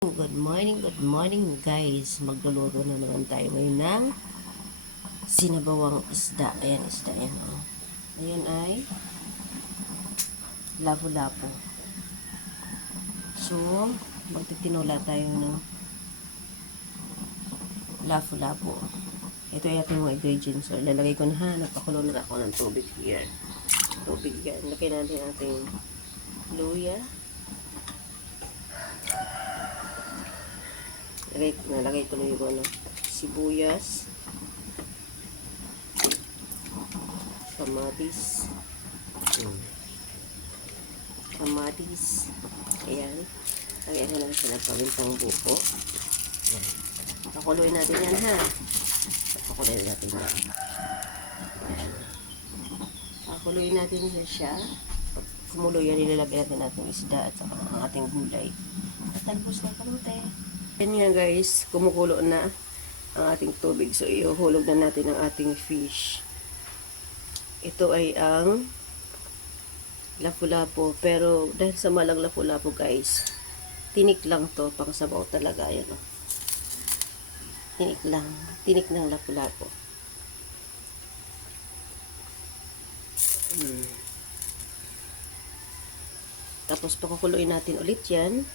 Good morning guys. Magluluto na naman tayo ngayon ng sinabawang isda. Ayan, isda yan. Oh. Ayan ay lapu-lapu. So, magtitinula tayo ng lapu-lapu. Ito ay ating mga ingredients. So, lalagay ko na ha. Napakulo na ako ng tubig here. Tubig yan. Lagay natin ating luya. Nalagay ko na yung sibuyas, kamatis, ayan. Lagyan ko lang siya ng pamintang buko. Ayan. Pakuluin natin yan ha. Pakuluin natin yan. Ayan. Pakuluin natin siya. Pag kumulo yan, nilalagyan natin isda at saka ang ating gulay. At talbos ng kamote. Yan nga guys, kumukulo na ang ating tubig. So, ihuhulog na natin ang ating fish. Ito ay ang lapu-lapu. Pero, dahil sa malang lapu-lapu guys, tinik lang to. Pang sabaw talaga. Ayan o. Tinik lang. Tinik ng lapu-lapu. Tapos, pakukuloyin natin ulit yan.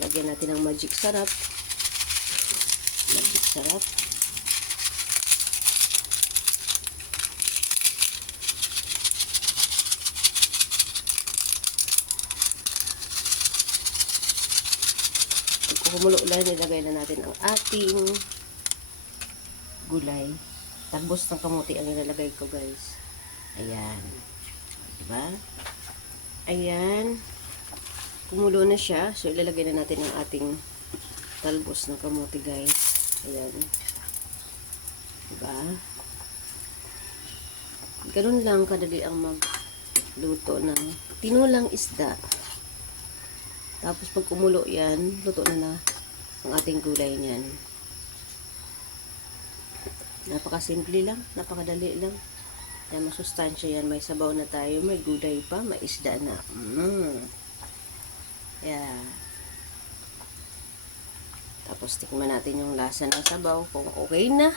Lagyan natin ng magic sarap. Magic sarap. Pag kumulo ulan, nilagay na natin ang ating gulay. Talbos ng kamuti ang nilalagay ko guys. Ayan. Diba? Ayan. Kumulo na siya. So, ilalagay na natin ang ating talbos ng kamote, guys. Ayan. Diba? Ganun lang kadali ang magluto ng tinulang isda. Tapos, pag kumulo yan, luto na ang ating gulay niyan. Napakasimple lang. Napakadali lang. Yan, masustansya yan. May sabaw na tayo. May gulay pa. May isda na. Yeah. Tapos tikman natin yung lasa ng sabaw kung okay na.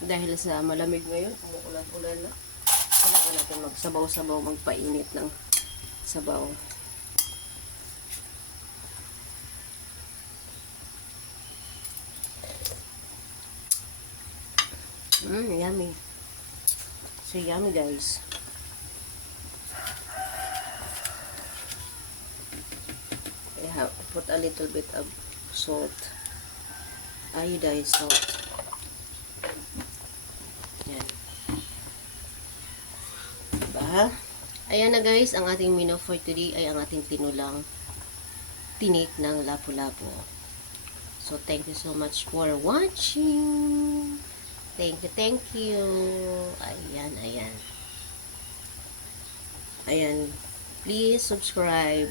Dahil sa malamig ngayon, umuulan-ulan na. Kailangan natin magsabaw-sabaw, magpainit ng sabaw. Yummy. So yummy guys. I put a little bit of salt, iodized salt. Yan. Diba? Ayan na guys, ang ating menu for today ay ang ating tinulang tinik ng lapu-lapu. So, thank you so much for watching. Thank you. Ayan, ayan. Ayan. Please subscribe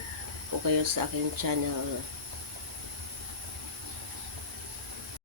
po kayo sa aking channel.